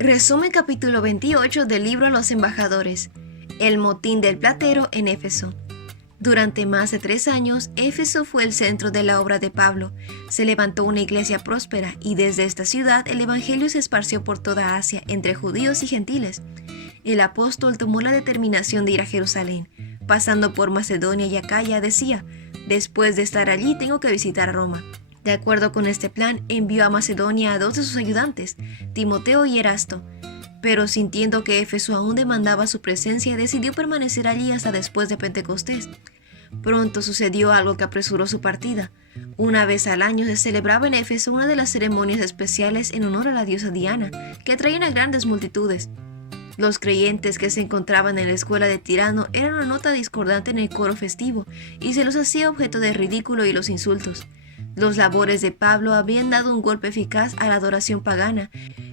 Resumen capítulo 28 del libro a los embajadores. El motín del platero en Éfeso. Durante más de 3 años, Éfeso fue el centro de la obra de Pablo. Se levantó una iglesia próspera y desde esta ciudad el evangelio se esparció por toda Asia, entre judíos y gentiles. El apóstol tomó la determinación de ir a Jerusalén. Pasando por Macedonia y Acaya, decía: después de estar allí tengo que visitar a Roma. De acuerdo con este plan, envió a Macedonia a 2 de sus ayudantes, Timoteo y Erasto. Pero sintiendo que Éfeso aún demandaba su presencia, decidió permanecer allí hasta después de Pentecostés. Pronto sucedió algo que apresuró su partida. Una vez al año se celebraba en Éfeso una de las ceremonias especiales en honor a la diosa Diana, que atraían a grandes multitudes. Los creyentes que se encontraban en la escuela de Tirano eran una nota discordante en el coro festivo y se los hacía objeto de ridículo y los insultos. Los labores de Pablo habían dado un golpe eficaz a la adoración pagana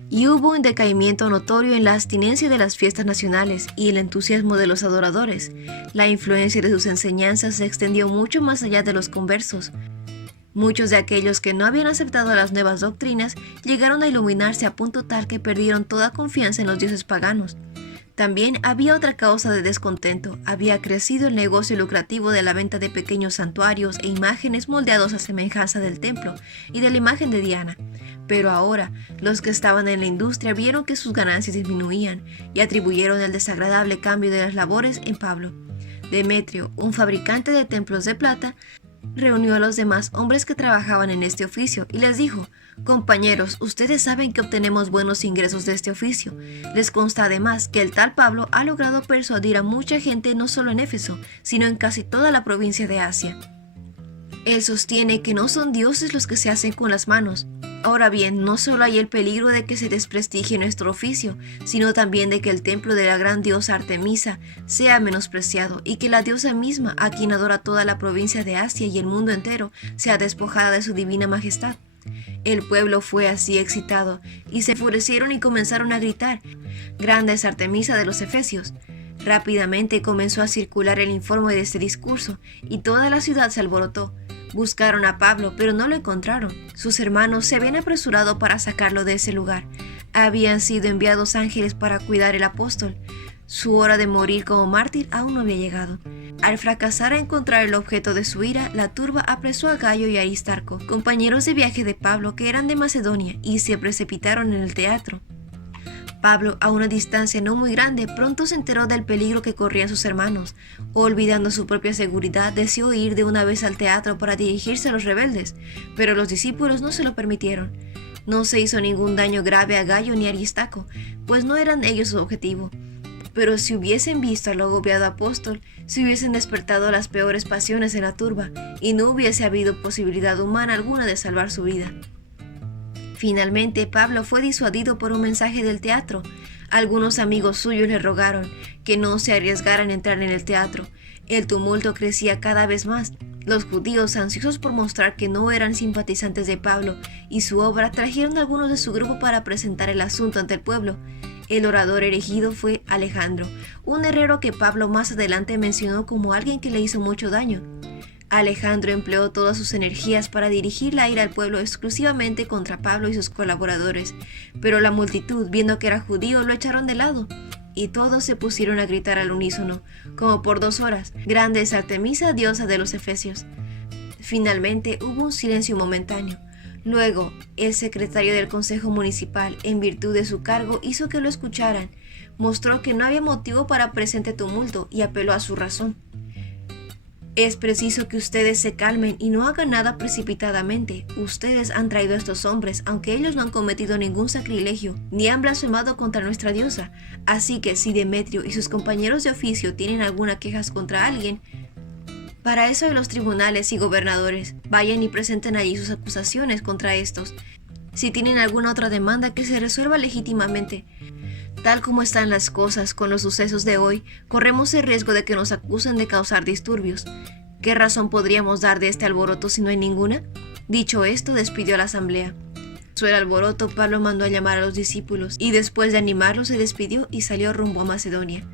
y hubo un decaimiento notorio en la abstinencia de las fiestas nacionales y el entusiasmo de los adoradores. La influencia de sus enseñanzas se extendió mucho más allá de los conversos. Muchos de aquellos que no habían aceptado las nuevas doctrinas llegaron a iluminarse a punto tal que perdieron toda confianza en los dioses paganos. También había otra causa de descontento. Había crecido el negocio lucrativo de la venta de pequeños santuarios e imágenes moldeados a semejanza del templo y de la imagen de Diana. Pero ahora, los que estaban en la industria vieron que sus ganancias disminuían y atribuyeron el desagradable cambio de las labores en Pablo. Demetrio, un fabricante de templos de plata, reunió a los demás hombres que trabajaban en este oficio y les dijo: compañeros, ustedes saben que obtenemos buenos ingresos de este oficio. Les consta además que el tal Pablo ha logrado persuadir a mucha gente no solo en Éfeso, sino en casi toda la provincia de Asia. Él sostiene que no son dioses los que se hacen con las manos. Ahora bien, no solo hay el peligro de que se desprestigie nuestro oficio, sino también de que el templo de la gran diosa Artemisa sea menospreciado y que la diosa misma, a quien adora toda la provincia de Asia y el mundo entero, sea despojada de su divina majestad. El pueblo fue así excitado y se enfurecieron y comenzaron a gritar: «Grande es Artemisa de los Efesios». Rápidamente comenzó a circular el informe de este discurso y toda la ciudad se alborotó. Buscaron a Pablo, pero no lo encontraron. Sus hermanos se habían apresurado para sacarlo de ese lugar. Habían sido enviados ángeles para cuidar al apóstol. Su hora de morir como mártir aún no había llegado. Al fracasar en encontrar el objeto de su ira, la turba apresó a Gayo y Aristarco, compañeros de viaje de Pablo que eran de Macedonia, y se precipitaron en el teatro. Pablo, a una distancia no muy grande, pronto se enteró del peligro que corrían sus hermanos. Olvidando su propia seguridad, deseó ir de una vez al teatro para dirigirse a los rebeldes, pero los discípulos no se lo permitieron. No se hizo ningún daño grave a Gayo ni a Aristarco, pues no eran ellos su objetivo. Pero si hubiesen visto al agobiado apóstol, se hubiesen despertado las peores pasiones en la turba, y no hubiese habido posibilidad humana alguna de salvar su vida. Finalmente, Pablo fue disuadido por un mensaje del teatro. Algunos amigos suyos le rogaron que no se arriesgaran a entrar en el teatro. El tumulto crecía cada vez más. Los judíos, ansiosos por mostrar que no eran simpatizantes de Pablo y su obra, trajeron a algunos de su grupo para presentar el asunto ante el pueblo. El orador elegido fue Alejandro, un herrero que Pablo más adelante mencionó como alguien que le hizo mucho daño. Alejandro empleó todas sus energías para dirigir la ira al pueblo exclusivamente contra Pablo y sus colaboradores, pero la multitud, viendo que era judío, lo echaron de lado, y todos se pusieron a gritar al unísono, como por 2 horas: «Grande es Artemisa, diosa de los Efesios». Finalmente hubo un silencio momentáneo. Luego, el secretario del Consejo Municipal, en virtud de su cargo, hizo que lo escucharan, mostró que no había motivo para presente tumulto y apeló a su razón. «Es preciso que ustedes se calmen y no hagan nada precipitadamente. Ustedes han traído a estos hombres, aunque ellos no han cometido ningún sacrilegio, ni han blasfemado contra nuestra diosa. Así que si Demetrio y sus compañeros de oficio tienen alguna queja contra alguien, para eso hay los tribunales y gobernadores. Vayan y presenten allí sus acusaciones contra estos. Si tienen alguna otra demanda, que se resuelva legítimamente. Tal como están las cosas con los sucesos de hoy, corremos el riesgo de que nos acusen de causar disturbios. ¿Qué razón podríamos dar de este alboroto si no hay ninguna?». Dicho esto, despidió a la asamblea. Tras el alboroto, Pablo mandó a llamar a los discípulos y después de animarlos se despidió y salió rumbo a Macedonia.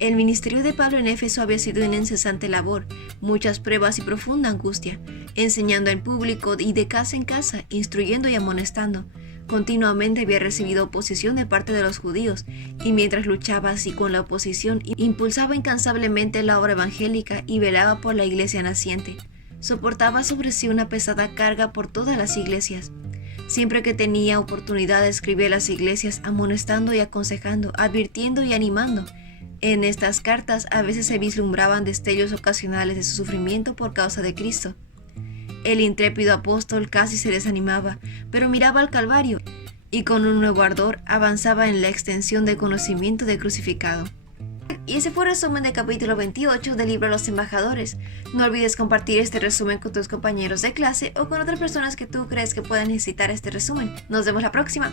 El ministerio de Pablo en Éfeso había sido una incesante labor, muchas pruebas y profunda angustia, enseñando en público y de casa en casa, instruyendo y amonestando. Continuamente había recibido oposición de parte de los judíos, y mientras luchaba así con la oposición, impulsaba incansablemente la obra evangélica y velaba por la iglesia naciente. Soportaba sobre sí una pesada carga por todas las iglesias. Siempre que tenía oportunidad escribía a las iglesias amonestando y aconsejando, advirtiendo y animando. En estas cartas a veces se vislumbraban destellos ocasionales de su sufrimiento por causa de Cristo. El intrépido apóstol casi se desanimaba, pero miraba al Calvario y con un nuevo ardor avanzaba en la extensión del conocimiento del crucificado. Y ese fue el resumen del capítulo 28 del libro Los Embajadores. No olvides compartir este resumen con tus compañeros de clase o con otras personas que tú crees que puedan necesitar este resumen. Nos vemos la próxima.